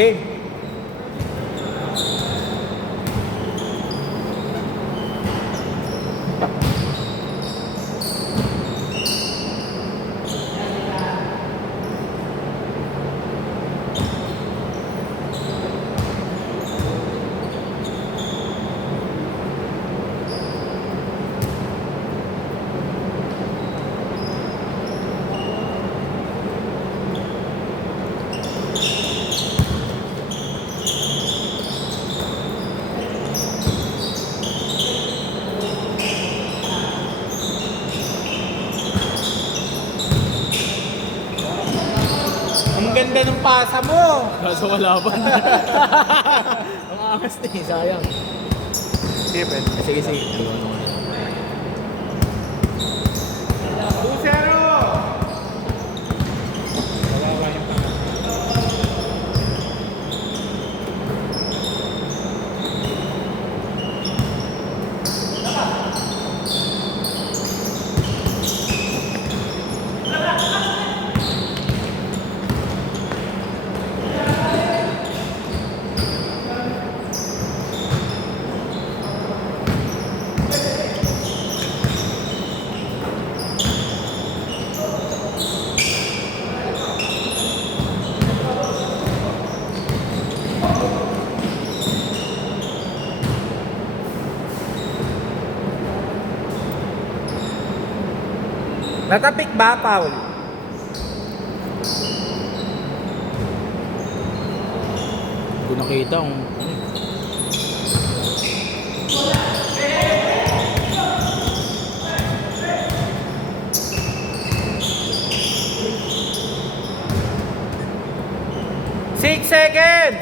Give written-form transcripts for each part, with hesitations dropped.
Game. Ang ganda ng pasa mo. Kaso wala pa. Ang angas na eh, sayang. Sige, pwede. Sige, sige. Ano, ano, ano. 2-0. Natapik ba, Paul? Hindi ko nakita kung... Six seconds!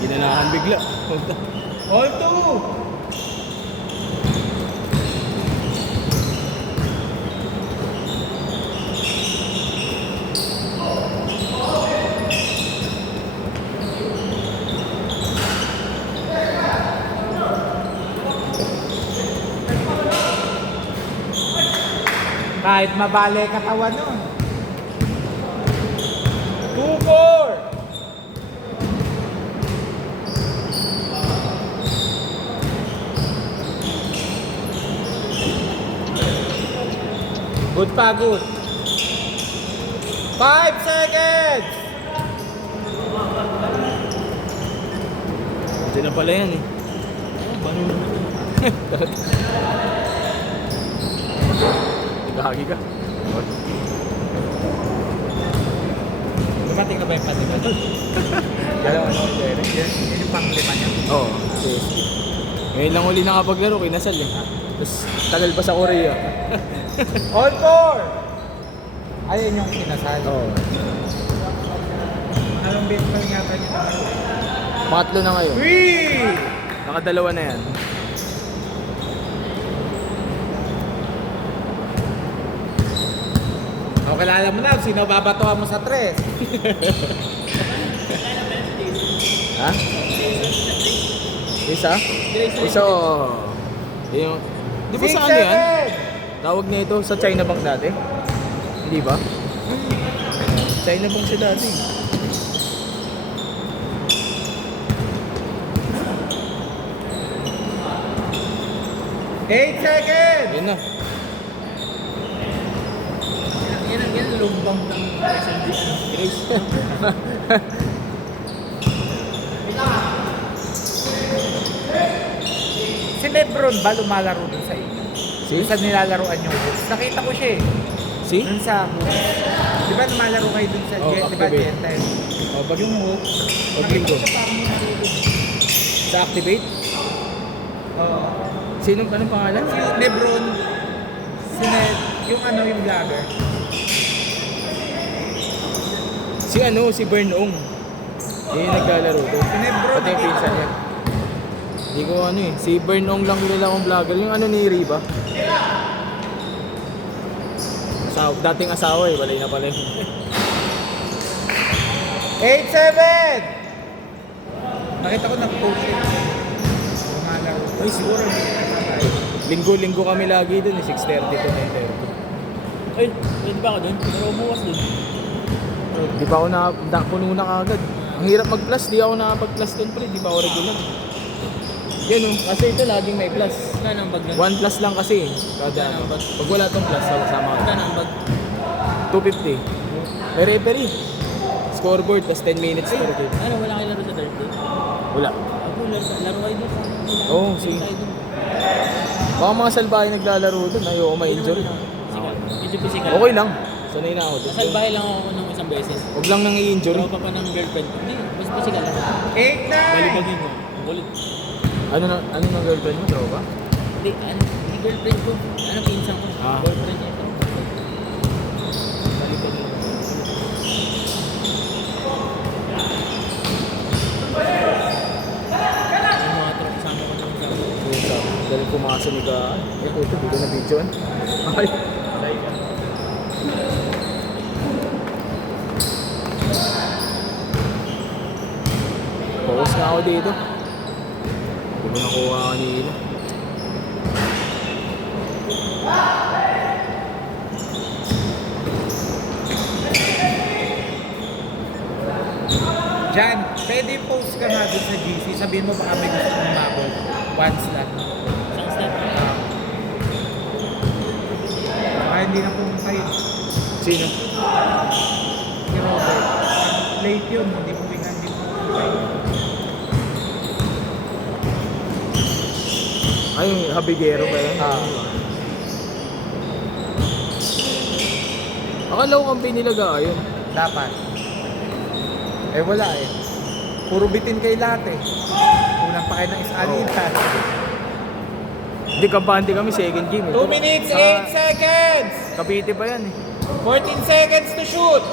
Ginanahan bigla. All two! Kahit mabali katawan nun. 2-4! Good pa, good. 5 seconds! Hindi na pala yan eh. Paano naman yun? Gagi ka. Dumating na ba yung patika doon? Dalawa na ulit, Eric. Yan yung pang-lima niya. Oo. Ngayon lang uli nakapaglaro, kinasal eh. Tapos tagal pa sa Korea. All 4! Ayun yung kinasal. Oo. Anong baseball nga ba niya? Pangatlo na ngayon. 3! Nakadalawa na yan. O, kilala mo na, sino babatuhan mo sa 3? Ha? Isa? Isa o... Yung... Di ba sa ano yan? Tawag niya ito sa China Bank dati? Hindi ba? China Bank siya dati. 8 seconds! Yun na. Yan ang lumbang ng Grace. Si Lebron ba lumalaro dun sa inyo? Si? Saan nilalaroan yung Hawks? Nakita ko siya eh. Si? Dun sa Hawks. Di ba lumalaro kayo dun sa Oh, Jet? Di ba activate. Jet time? O, bag Yung Hawks. O, Nakita bingo. ko siya parang nalulog. Sa Activate? Oo. Sinong anong pangalan? Si Lebron. Si Ned. Yung ano yung vlogger. Si ano, si Bernong. Yun yung naglalaro to. Si Lebron. Pati yung pinsan niya. Hindi ko ano eh. Si Bernong lang nila akong vlogger. Yung ano ni Riba. Dating asawa eh. Walay na pala. 8-7! Nakita ko nag-post eh. Lumalaro. Ay, siguro. Linggo-linggo kami lagi dun, 6:30 to 9:30. Ay, pwede ba ako doon? Pero umuwas doon. Di pa ako puno na kagad. Ang hirap mag-plus, di ako nakapag-plus dun pre, di pa ako regular. Yan o, kasi ito laging may plus. Magkano ang bag doon? 1 plus lang kasi kada Magkano ang bag? pag wala tong plus, sama ka. Magkano ang bag? 250. May referee. Scoreboard, tas 10 minutes Ay, per game. ano, wala kayo laro sa Thursday? Wala. Ako, laro kayo doon. Oo, sige. Tayo doon. Baka mga salbahe naglalaro dun, ayoko ma-injury. Physical. Medyo physical. Okay lang. Sanay na ako dun. Nasalbahe lang ako nung isang beses. Huwag lang nang i-injury. Tropa pa ng girlfriend ko. Hindi, mas physical lang. 8-9! Balibagin mo. Kulit. Ano ng girlfriend mo, tropa? Hindi, ano, hindi girlfriend ko. Ano, pinsan ko. Ah. Boyfriend niya. Balibagin mo. Yung mga tropa sa amin ko ng isa. Dahil pumasa ni ka. Ito, di ko na video. Ay. Focus na ako dito. Hindi ko nakuha kanina. Jan, pwede post ka nga doon sa GC. Sabihin mo baka may gusto mong mabot. One slot. Isang step. Baka hindi na pumunta yun. Sino? Si Robert. Late yun. Hindi mo pingan. Hindi mo pumunta yun. Ay, yung habigero ba yun? Akala ko kampi nila gaayon. Dapat. Eh wala eh. Puro bitin kay lahat eh. Unang pa kayo ng isalitan. Hindi, kampante kami, second game. 2 minutes, 8 seconds! Kapite pa yan eh. 14 seconds to shoot!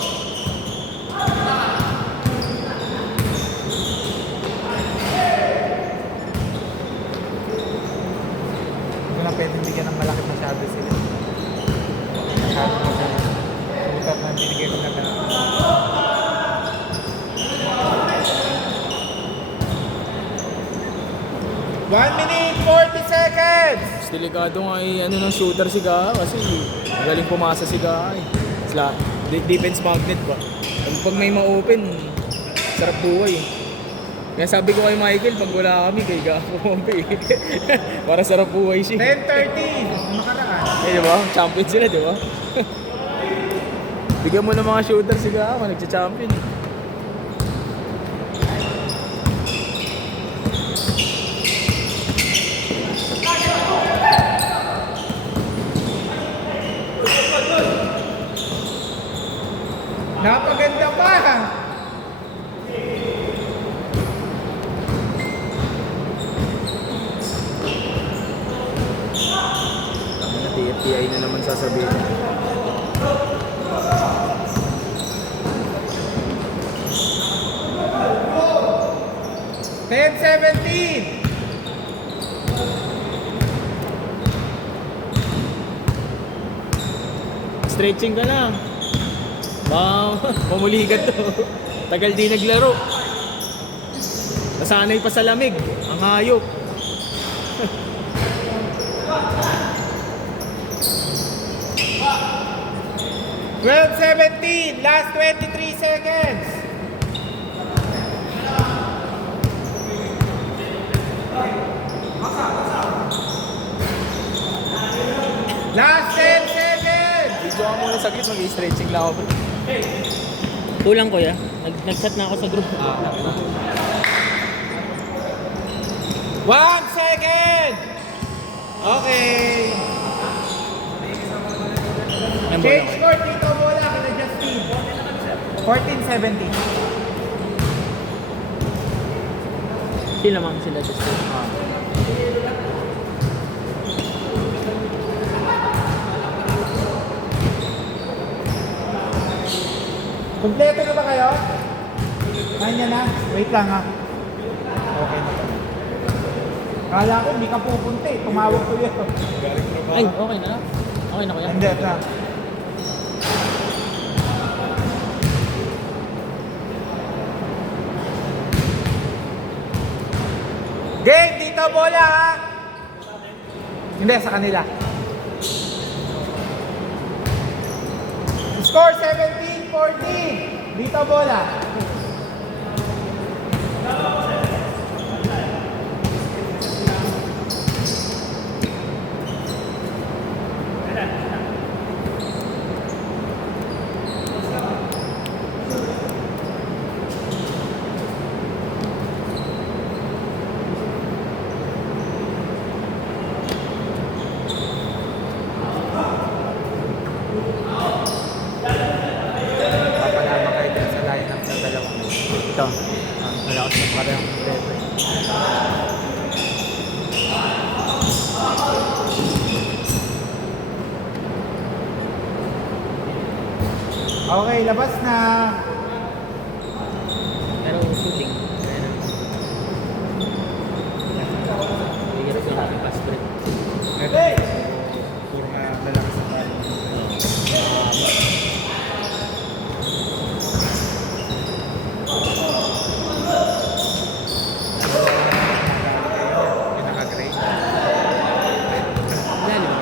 Hindi ko na pwedeng bigyan ng malaki masyado sila. Masyado masyado. Sutat na binigay ko na gano'n. One minute, 40 seconds! Mas delikado nga ano ng shooter si Gaa kasi magaling pumasa si Gaa eh. Defense magnet ba? Pag may ma-open, sarap buhay eh. Kaya sabi ko kay Michael, pag wala kami, kay Gaa pumampi eh. Para sarap buhay siya. 10-13, makaraan. Eh, di ba? Champion sila, di ba? Bigyan mo ng mga shooter si Gaa, nagcha-champion eh. Napaganda pa! Tama na, TFTI na naman sasabihin. Ten 17! Stretching ka na. Wow, pamuligat to. Tagal di naglaro. Nasanay pa sa lamig. Ang hayop. Twelve 17, last 23 seconds. Last 10 seconds. Video ka muna saglit, mag-stretching lang ako. Kulang ko ya. Nag-chat na ako sa group. 1 second. Okay. Ang bola Change ko. score dito bola kina Justin. 14-17. Sila ma'am sila Justin. Kompleto na ba kayo? Kanya na? Wait lang ha. Okay na to. Kala ko hindi ka pupunta eh. Tumawag ko yun. Ay, okay na. Okay na kuya. Hindi ka. Game, dito bola ha! Hindi, sa kanila. Score 17-14. Dito bola. Papalama kayo dyan sa lineup sa dalawang. Ito. Malakas na Parehong kompleto. Okay, labas na. Pero shooting. Hirap yung aking pass break. Ito. Puro nga lalakas na tayo. Pinaka-grade. Lalim.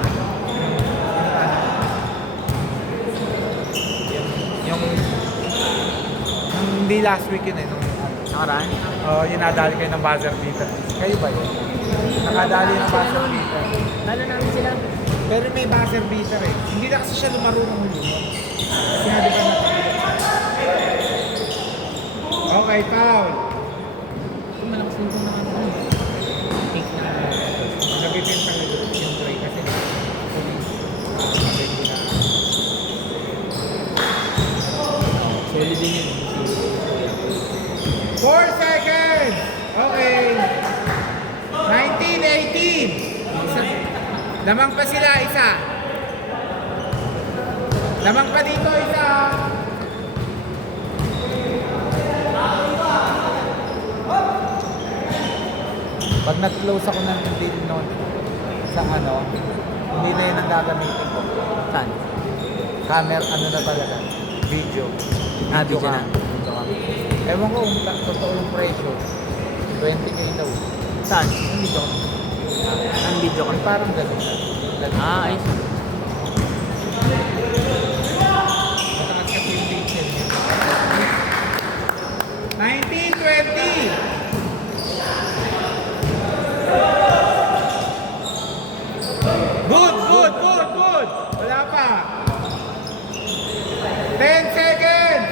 Yung hindi last week yun eh. Nakaraan? Yung nadali kayo ng buzzer beater. Kayo ba yun? Nakadali ng buzzer beater. Lalo namin sila. Pero may buzzer beater eh. Hindi na kasi siya lumaro ng hulo. Kasi nga di ba Okay, foul. Kung malakas din kung nakakita. Pink na. Nabibintang yung tray kasi Solid din yun. 4 seconds! Okay. 19-18. Lamang pa sila, isa. Lamang pa dito, isa. Pag nag-close ako ng deal noon sa ano, hindi na yun ang gagamitin ko. Saan? Camera, ano na talaga? Video. Video na. Video cam. Ewan ko kung totoo yung presyo. 20K daw. Saan? Yung video cam. Ang video ka. Yung parang ganun na. Ayos. Matakas kasi yung pixel niya. 19-20! Good! Wala pa! 10 seconds!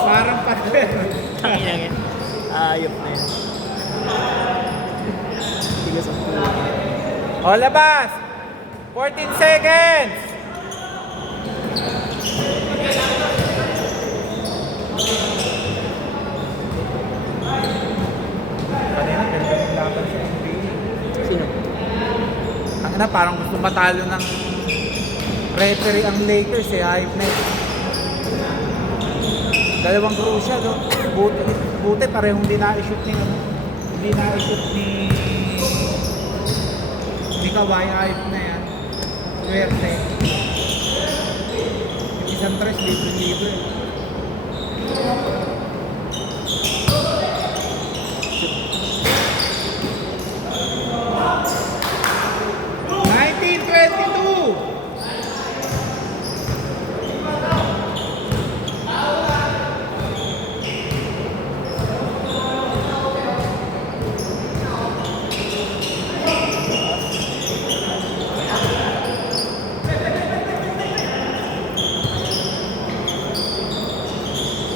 Parang partner. Tangin lang yan. Ayop na yan. Tigas ang pulo. O, labas! 14 seconds! Kanina, ganda ng laban sa NBA. Sino? Ang na, parang gusto matalo ng referee ang Lakers eh, hype na eh. Dalawang crucial, no? Buti parehong hindi na-shoot ni Kawhi, hype na yan. Swerte. Isang tres, libre.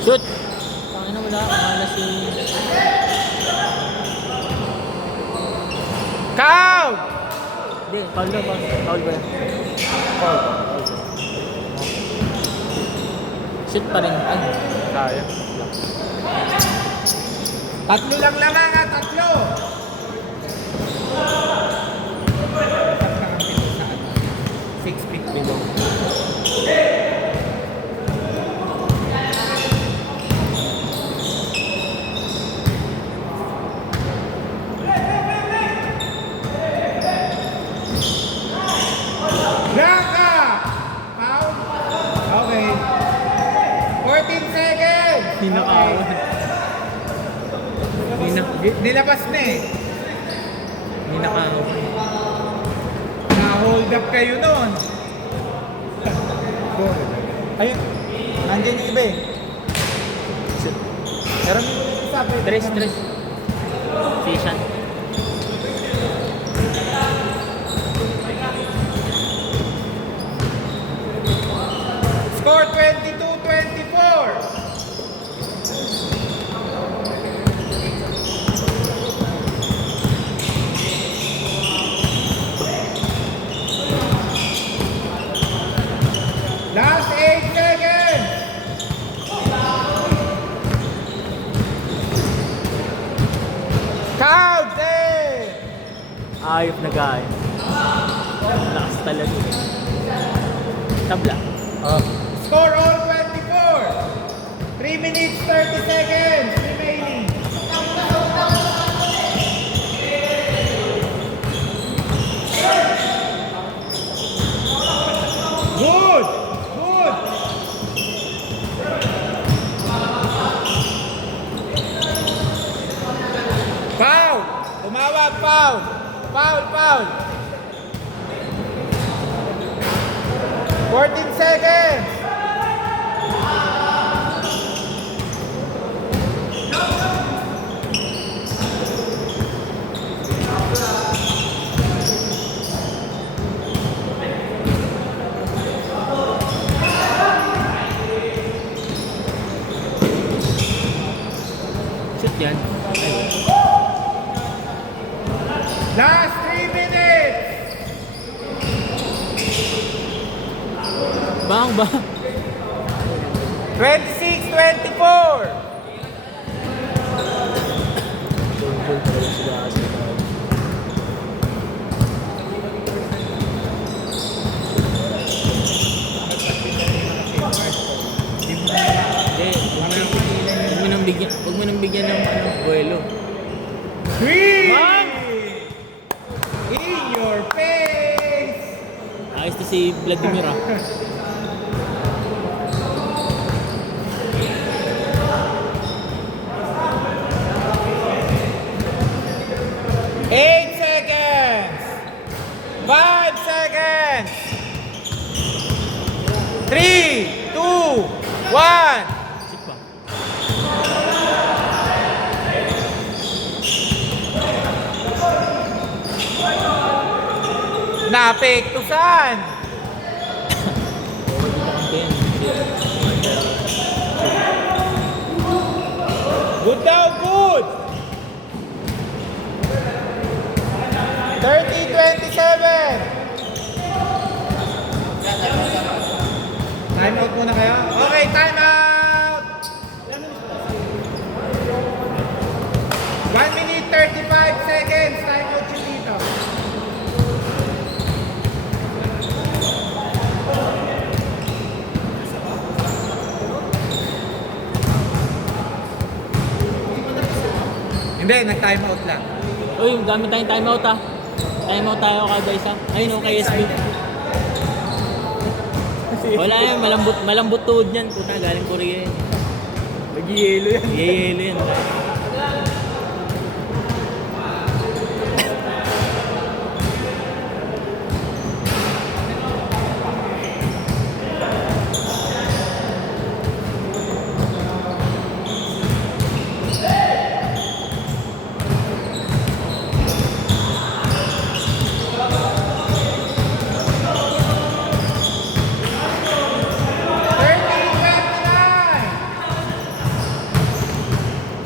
Shoot! Tangin na wala. Malas yung... Count! Hindi, foul na ba? Foul ba yan? Foul. Shoot pa rin. Ay, Sayang. Tatlo lang naman ha, tatlo! Isang lang ang pito sa 6 feet below. Blanca! Foul? Okay. 14 seconds! Pinakawan. Okay. Nilabas na eh. Hindi naka... Na-hold up kayo nun. Goal. Ayun. Nandiyan yung iba eh. Pero may isa. Tres. Session. Score 22-24. Last 8 seconds. Count it. Ayop na gaya. Lakas talaga. Tabla. Score all 24. 3 minutes 30 seconds remaining. Good. Good. Foul. Tumawag foul. Foul. 14 seconds. Shoot yan. Ayun. Last 3 minutes. Bang ba? 26-24. Goal talaga sila kasi. Hindi. Huwag mo nang bigyan ng ano, buwelo. Three. Ma'am! In your face. Ayos to si Vladimir ah. Eight seconds. 5 seconds. 3, 2, 1. Shoot pa. Napektusan. Yan. Good daw, good. 30-27. Time out muna kayo? Okay, time out. 1 minute 35 seconds. Time out yun dito. Hindi, nag-time out lang. Uy, gamit tayong timeout ah. Timeout tayo kada isa. Ayun o, kay SB. Wala yan, malambot tuhod yan. Puta, galing Korea yan. Mag-yelo yan. Yelo yan.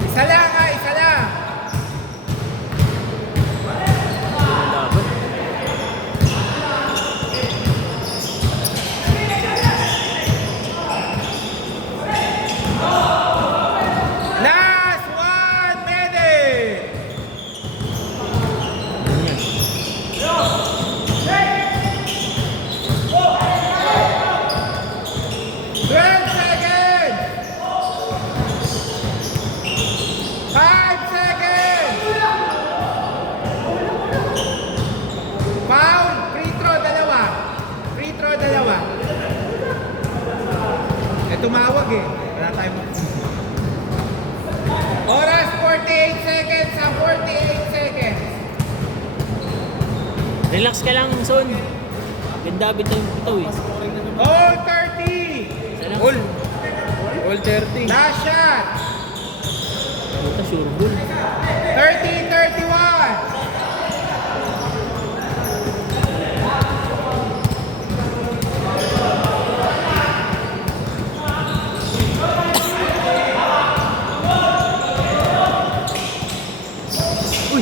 Isa lang ha, isa lang. Laban. Last 1 minute. Yan. 12 seconds. 5 seconds. Foul. Free throw, dalawa. Free throw, dalawa. Tumawag eh. Wala tayong Oras 48 seconds ang Relax ka lang, Son. Ganda-bit na yung ito eh. All 30! Isa lang. All 30. Last shot! Puta, sure bull. 30-31!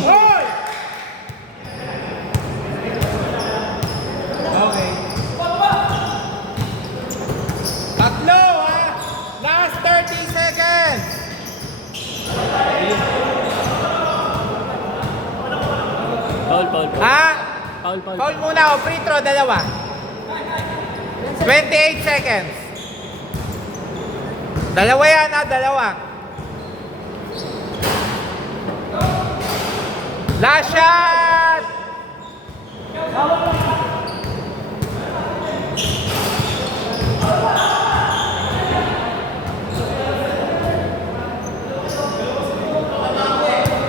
Hoy! Okay. Tatlo, ha? Last 30 seconds! Foul. Ha? Foul. Foul muna o free throw, dalawa. 28 seconds. Dalawa yan, ha? Dalawa. Last shot!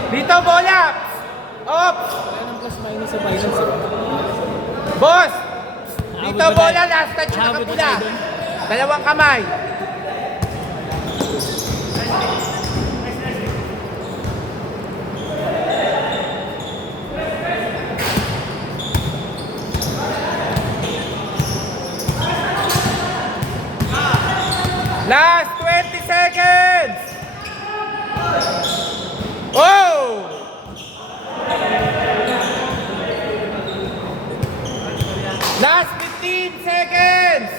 Dito, bola! Ops! Wala nang plus minus sa finals. Boss! Dito, Habol ba bola, tayo? last touch na Habol ba kapula. tayo doon? Dalawang kamay. Last 20 seconds! Oh! Last 15 seconds!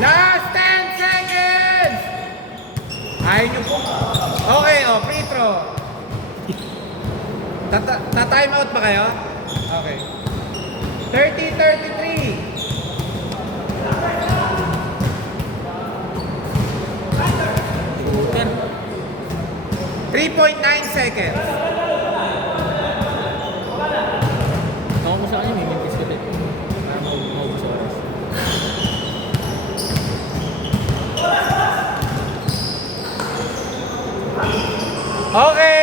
Last 10 seconds! Ayaw nyo po. Okay, oh, free throw. Ta-time out ba kayo? Okay. 30-33. Shooter. 3.9 seconds. Ako mo sa kanya, may mintis ka din. Para maubos oras. Okay.